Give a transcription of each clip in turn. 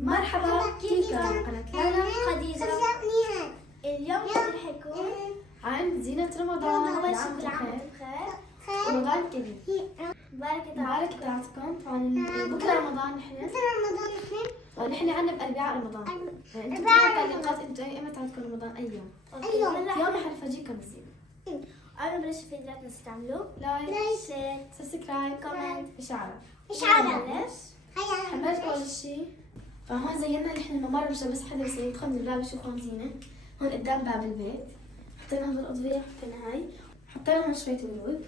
مرحبا، كيفكم؟ قناة خديجة. اليوم رح يكون عن زينة رمضان. أول شيء كل عام وأنتم بخير. رمضان كريم. مبارك طاعتكم. بكره رمضان نحن عنا بأربعاء رمضان. انتم تعليقات انتم ايمتى عندكم رمضان؟ اي يوم؟ اليوم رح نفرجيكم الزينة. قبل ما نبلش فيديوهاتنا نستعملوا لايك، شير، سبسكرايب، كومنت، إشعارات. نبلش. حبيت أول شيء فهون زينا نحن الممر مشان بس حدا يدخل من الباب يشوف هون زينة. هون قدام باب البيت حطينا هون الأضوية، حطينا هاي، حطينا هون شوية ورود.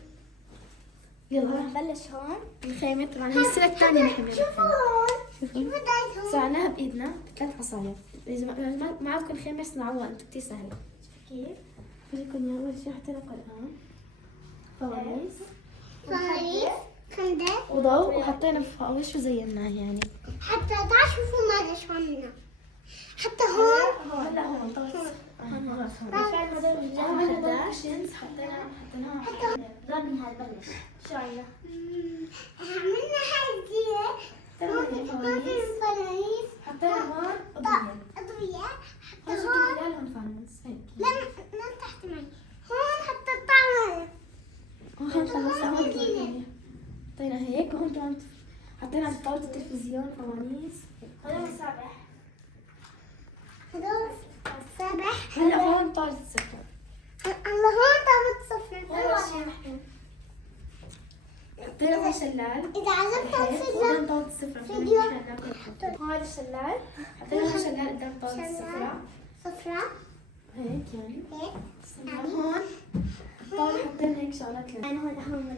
يلا رح نبلش هون. الخيمة طبعا هي السنة الثانية نحن شوفوا صنعناها بإيدنا بثلاث عصاير. إذا ما عندكم خيمة صنعوها انتم، كتير سهلة. كيف؟ بدكم إياها. أول شيء حطينا قرآن، فوانيس، خندق وضوء، وحطينا فوانيس وزيناها يعني. حتى تعال شوفوا ماذا شو عملنا. حتى هون هلا هون طبعا هون هذول كشنز حطيناها دور من هذا بلش. شو عنا؟ عملنا هاي الزينة. هون فوانيس. حطينا هون أضوية. أضوية. هون حتى شكل هون هلال هون فانوس هيك. لم تحت معي. هون حتى الطعم. هون خلصنا هون الأضوية. حطينا هيك. وهون كمان حطينا على طاولة التلفزيون فوانيس. هذول مسابح. هذول سابح. هلا هون طاولة السفرة. الله هون طعمة صفر. أول شيء نحن حطينا هون شلال. إذا عجبكم هيك الفيديو قدام طاولة السفرة. فيديو. هذا الشلال. حطينا هون شلال قدام طاولة السفرة. صفرة هيك يعني. هيك. هون الطاولة حطينا هيك شغلات لنا. يعني هون أهم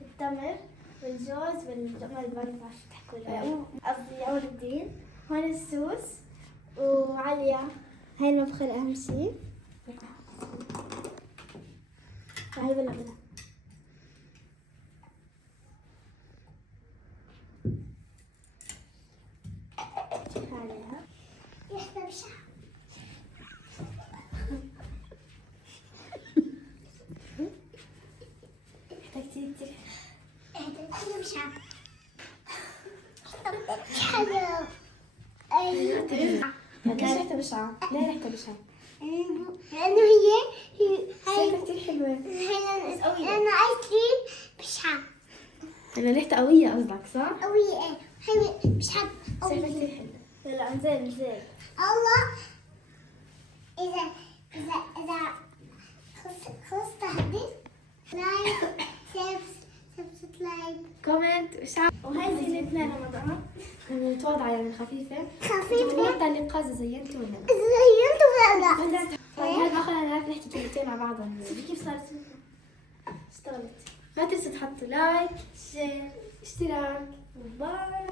التمر والجوز والجمال، ما بعرف تحكوا له، قصدي عود الدين. هون السوس وعليا هاي المبخرة أهم شيء. هاي بلا عليها. يحسب شعر. كتير يحسب شعر. حلو. أيوة. ليش ريحتها بشعة؟ ليه ريحتها بشعة؟ لأنه هي ريحتها كتير حلوة. لأنه آيس كريم بشعة أنا ريحتها قوية قصدك صح؟ قوية. هي بشعة ريحتها قوية. كتير حلوة. لا انزين. الله. إذا خلصت هدي لايك سبسكرايب كومنت وشعر. وهي زينتنا رمضان. متواضعة يعني خفيفة. خفيفة. التعليقات إذا زينتوا ولا لا. زينتوا ولا لا؟ هلا خلينا نعرف نحكي كلمتين مع بعض. كيف صارت؟ اشتغلت. ما تنسوا تحطوا لايك، شير. اشتراك. باي.